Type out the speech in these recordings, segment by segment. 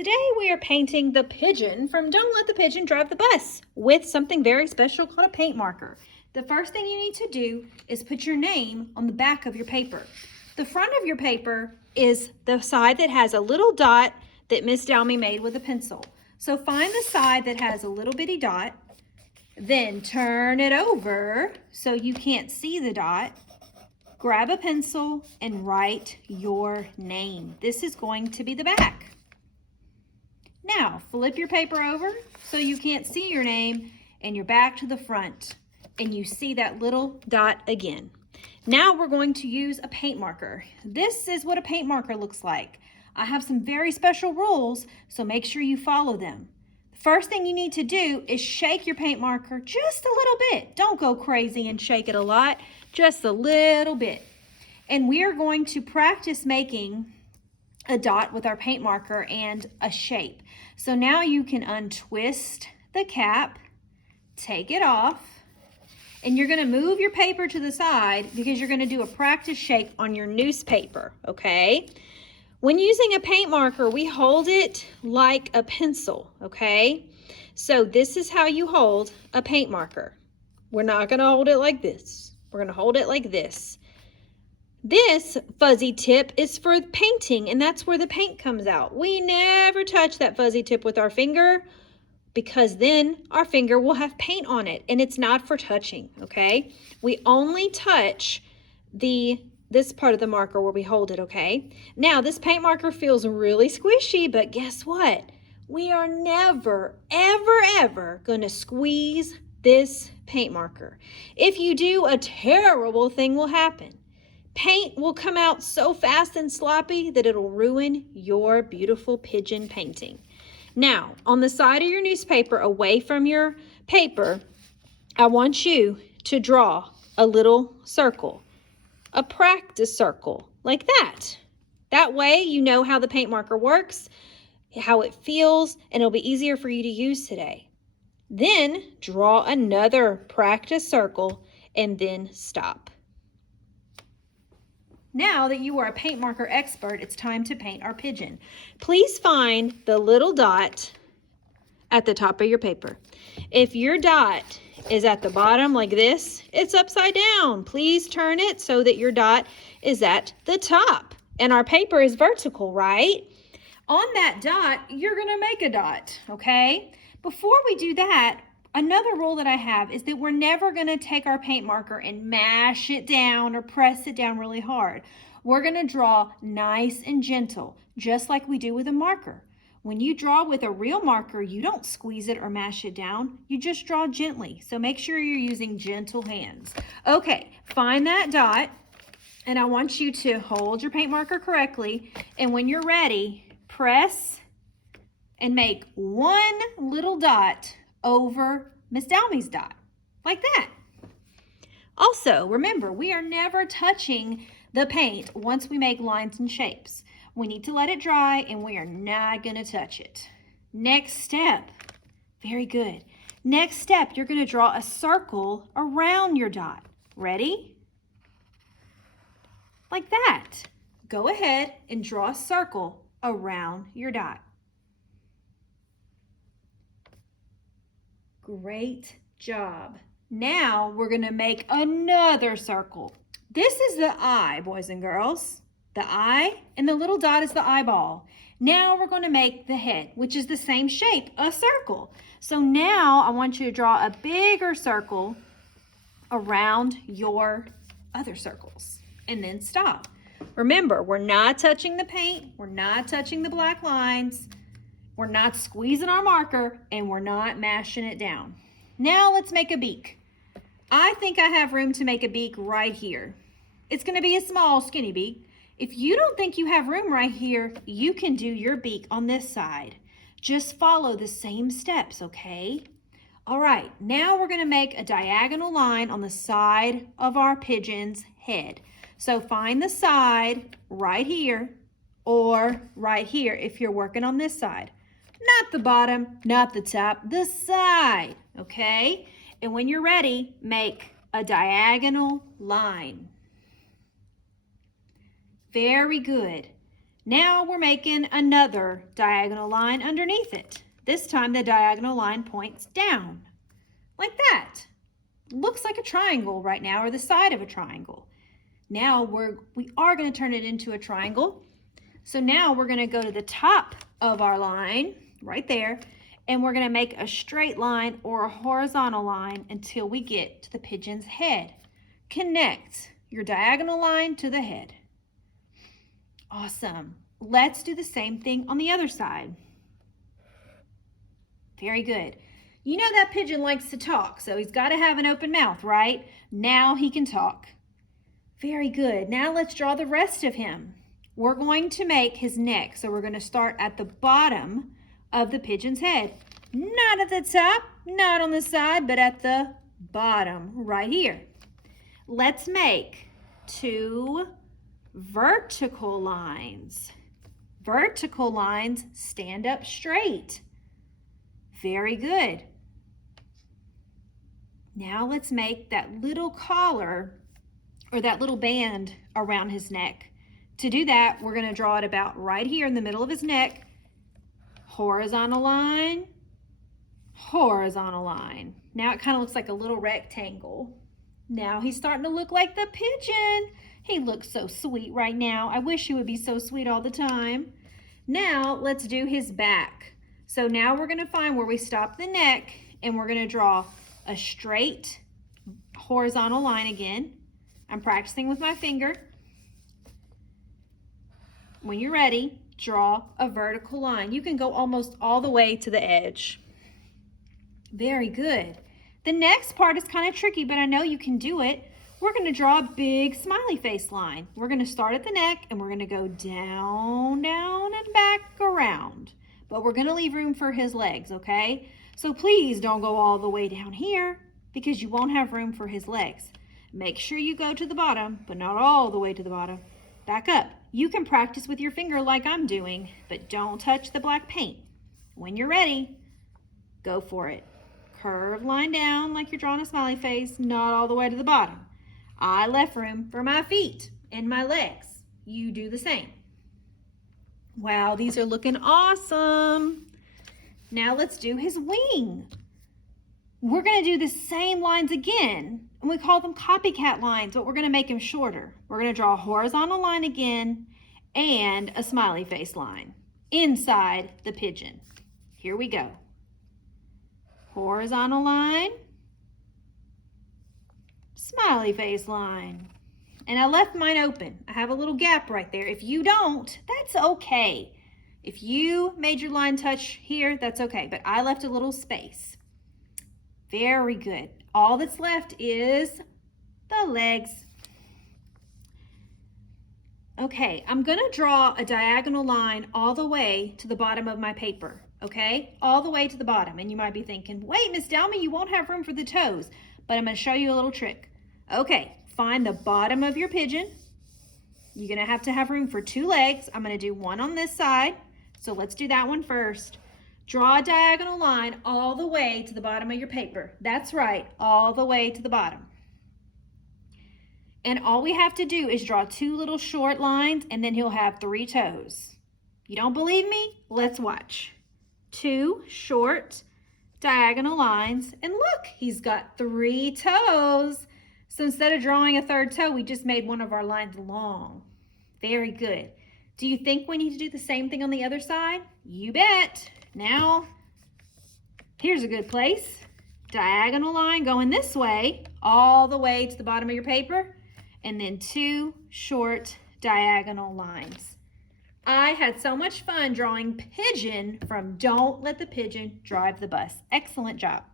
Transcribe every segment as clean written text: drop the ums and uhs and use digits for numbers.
today we are painting the pigeon from Don't Let the Pigeon Drive the Bus with something very special called a paint marker. The first thing you need to do is put your name on the back of your paper. The front of your paper is the side that has a little dot that Miss Dalmy made with a pencil. So find the side that has a little bitty dot, then turn it over so you can't see the dot. Grab a pencil and write your name. This is going to be the back. Now, flip your paper over so you can't see your name and you're back to the front and you see that little dot again. Now we're going to use a paint marker. This is what a paint marker looks like. I have some very special rules, so make sure you follow them. First thing you need to do is shake your paint marker just a little bit. Don't go crazy and shake it a lot, just a little bit. And we are going to practice making a dot with our paint marker and a shape. So now you can untwist the cap, take it off, and you're gonna move your paper to the side because you're gonna do a practice shape on your newspaper, okay? When using a paint marker, we hold it like a pencil, okay? So this is how you hold a paint marker. We're not gonna hold it like this. We're gonna hold it like this. This fuzzy tip is for painting, and that's where the paint comes out. We never touch that fuzzy tip with our finger because then our finger will have paint on it, and it's not for touching, okay? We only touch this part of the marker where we hold it, okay? Now, this paint marker feels really squishy, but guess what? We are never, ever, ever gonna squeeze this paint marker. If you do, a terrible thing will happen. Paint will come out so fast and sloppy that it'll ruin your beautiful pigeon painting. Now, on the side of your newspaper, away from your paper, I want you to draw a little circle. A practice circle like that. That way you know how the paint marker works, how it feels, and it'll be easier for you to use today. Then draw another practice circle and then stop. Now that you are a paint marker expert, it's time to paint our pigeon. Please find the little dot at the top of your paper. If your dot is at the bottom like this, it's upside down. Please turn it so that your dot is at the top and our paper is vertical, right? On that dot, you're gonna make a dot, okay? Before we do that, another rule that I have is that we're never gonna take our paint marker and mash it down or press it down really hard. We're gonna draw nice and gentle, just like we do with a marker. When you draw with a real marker, you don't squeeze it or mash it down. You just draw gently. So make sure you're using gentle hands. Okay, find that dot, and I want you to hold your paint marker correctly. And when you're ready, press and make one little dot over Miss Dalmy's dot, like that. Also, remember, we are never touching the paint once we make lines and shapes. We need to let it dry and we are not gonna touch it. Next step, very good. Next step, you're gonna draw a circle around your dot. Ready? Like that. Go ahead and draw a circle around your dot. Great job. Now we're gonna make another circle. This is the eye, boys and girls. The eye and the little dot is the eyeball. Now we're going to make the head, which is the same shape, a circle. So now I want you to draw a bigger circle around your other circles and then stop. Remember, we're not touching the paint, we're not touching the black lines, we're not squeezing our marker, and we're not mashing it down. Now let's make a beak. I think I have room to make a beak right here. It's going to be a small, skinny beak. If you don't think you have room right here, you can do your beak on this side. Just follow the same steps, okay? All right, now we're gonna make a diagonal line on the side of our pigeon's head. So find the side right here or right here if you're working on this side. Not the bottom, not the top, the side, okay? And when you're ready, make a diagonal line. Very good. Now we're making another diagonal line underneath it. This time the diagonal line points down, like that. Looks like a triangle right now, or the side of a triangle. Now we are going to turn it into a triangle. So now we're going to go to the top of our line, right there, and we're going to make a straight line or a horizontal line until we get to the pigeon's head. Connect your diagonal line to the head. Awesome. Let's do the same thing on the other side. Very good. You know that pigeon likes to talk, so he's got to have an open mouth, right? Now he can talk. Very good. Now let's draw the rest of him. We're going to make his neck, so we're going to start at the bottom of the pigeon's head. Not at the top, not on the side, but at the bottom right here. Let's make 2 vertical lines. Vertical lines stand up straight. Very good. Now let's make that little collar or that little band around his neck. To do that, we're going to draw it about right here in the middle of his neck. Horizontal line, horizontal line. Now it kind of looks like a little rectangle. Now he's starting to look like the pigeon. He looks so sweet right now. I wish he would be so sweet all the time. Now let's do his back. So now we're going to find where we stop the neck and we're going to draw a straight horizontal line again. I'm practicing with my finger. When you're ready, draw a vertical line. You can go almost all the way to the edge. Very good. The next part is kind of tricky, but I know you can do it. We're going to draw a big smiley face line. We're going to start at the neck and we're going to go down, down, and back around. But we're going to leave room for his legs, okay? So please don't go all the way down here because you won't have room for his legs. Make sure you go to the bottom, but not all the way to the bottom. Back up. You can practice with your finger like I'm doing, but don't touch the black paint. When you're ready, go for it. Curve line down like you're drawing a smiley face, not all the way to the bottom. I left room for my feet and my legs. You do the same. Wow, these are looking awesome. Now let's do his wing. We're going to do the same lines again, and we call them copycat lines, but we're going to make them shorter. We're going to draw a horizontal line again and a smiley face line inside the pigeon. Here we go. Horizontal line, smiley face line. And I left mine open. I have a little gap right there. If you don't, that's okay. If you made your line touch here, that's okay, but I left a little space. Very good. All that's left is the legs. Okay, I'm going to draw a diagonal line all the way to the bottom of my paper, okay? All the way to the bottom. And you might be thinking, wait, Miss Dalmy, you won't have room for the toes. But I'm going to show you a little trick. Okay, find the bottom of your pigeon. You're going to have room for 2 legs. I'm going to do one on this side. So let's do that one first. Draw a diagonal line all the way to the bottom of your paper. That's right, all the way to the bottom. And all we have to do is draw 2 little short lines and then he'll have 3 toes. You don't believe me? Let's watch. 2 short diagonal lines and look, he's got 3 toes. So instead of drawing a 3rd toe, we just made one of our lines long. Very good. Do you think we need to do the same thing on the other side? You bet. Now, here's a good place. Diagonal line going this way, all the way to the bottom of your paper, and then 2 short diagonal lines. I had so much fun drawing Pigeon from Don't Let the Pigeon Drive the Bus. Excellent job.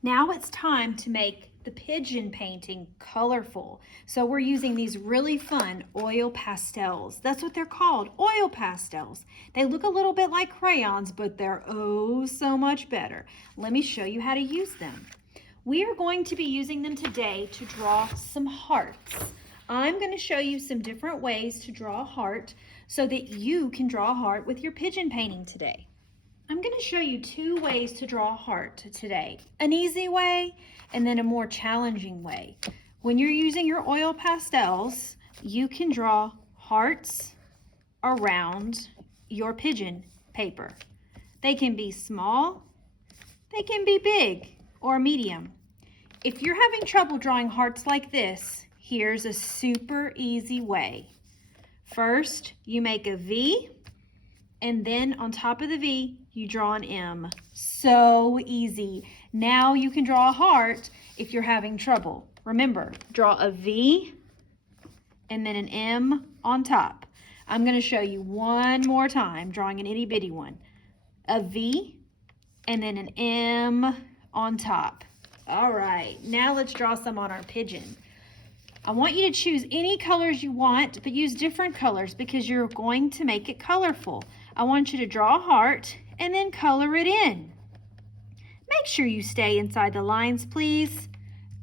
Now it's time to make the pigeon painting colorful. So we're using these really fun oil pastels. That's what they're called, oil pastels. They look a little bit like crayons, but they're oh so much better. Let me show you how to use them. We are going to be using them today to draw some hearts. I'm going to show you some different ways to draw a heart so that you can draw a heart with your pigeon painting today. I'm going to show you 2 ways to draw a heart today. An easy way and then a more challenging way. When you're using your oil pastels, you can draw hearts around your pigeon paper. They can be small, they can be big or medium. If you're having trouble drawing hearts like this, here's a super easy way. First, you make a V, and then on top of the V, you draw an M. So easy. Now you can draw a heart if you're having trouble. Remember, draw a V and then an M on top. I'm going to show you one more time, drawing an itty bitty one. A V and then an M on top. All right, now let's draw some on our pigeon. I want you to choose any colors you want, but use different colors because you're going to make it colorful. I want you to draw a heart and then color it in. Make sure you stay inside the lines, please.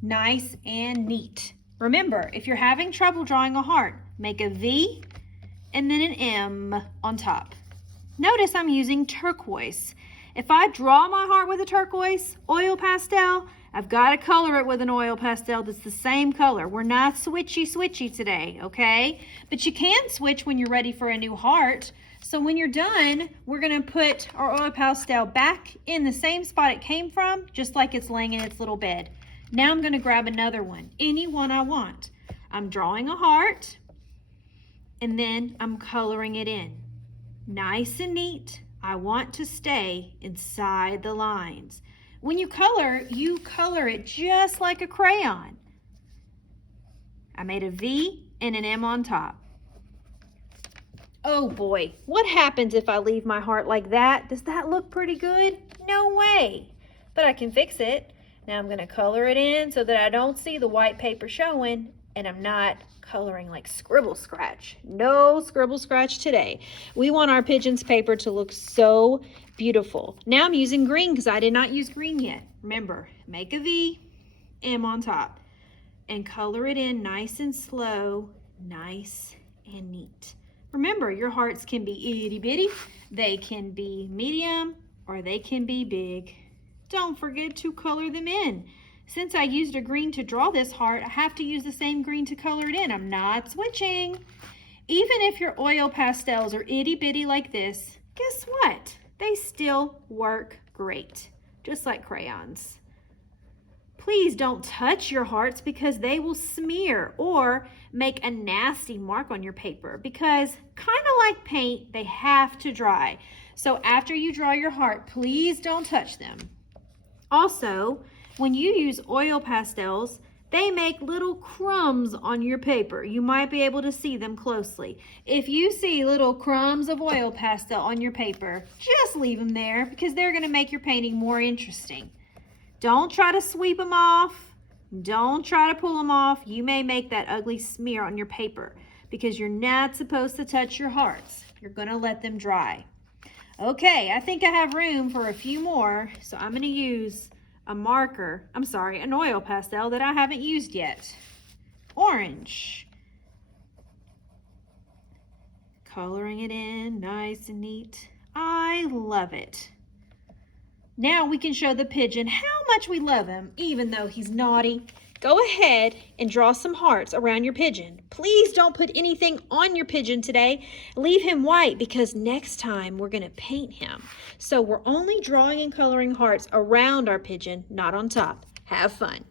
Nice and neat. Remember, if you're having trouble drawing a heart, make a V and then an M on top. Notice I'm using turquoise. If I draw my heart with a turquoise oil pastel, I've got to color it with an oil pastel that's the same color. We're not switchy today, okay? But you can switch when you're ready for a new heart. So when you're done, we're going to put our oil pastel back in the same spot it came from, just like it's laying in its little bed. Now I'm going to grab another one, any one I want. I'm drawing a heart, and then I'm coloring it in. Nice and neat. I want to stay inside the lines. When you color it just like a crayon. I made a V and an M on top. Oh boy, what happens if I leave my heart like that? Does that look pretty good? No way, but I can fix it. Now I'm gonna color it in so that I don't see the white paper showing, and I'm not coloring like scribble scratch. No scribble scratch today. We want our pigeon's paper to look so beautiful. Now I'm using green because I did not use green yet. Remember, make a V, M on top, and color it in nice and slow, nice and neat. Remember, your hearts can be itty bitty, they can be medium, or they can be big. Don't forget to color them in. Since I used a green to draw this heart, I have to use the same green to color it in. I'm not switching. Even if your oil pastels are itty bitty like this, guess what? They still work great, just like crayons. Please don't touch your hearts because they will smear or make a nasty mark on your paper because kind of like paint, they have to dry. So after you draw your heart, please don't touch them. Also, when you use oil pastels, they make little crumbs on your paper. You might be able to see them closely. If you see little crumbs of oil pastel on your paper, just leave them there because they're going to make your painting more interesting. Don't try to sweep them off. Don't try to pull them off. You may make that ugly smear on your paper because you're not supposed to touch your hearts. You're going to let them dry. Okay, I think I have room for a few more, so I'm going to use an oil pastel that I haven't used yet. Orange. Coloring it in nice and neat. I love it. Now we can show the pigeon how much we love him, even though he's naughty. Go ahead and draw some hearts around your pigeon. Please don't put anything on your pigeon today. Leave him white because next time we're going to paint him. So we're only drawing and coloring hearts around our pigeon, not on top. Have fun.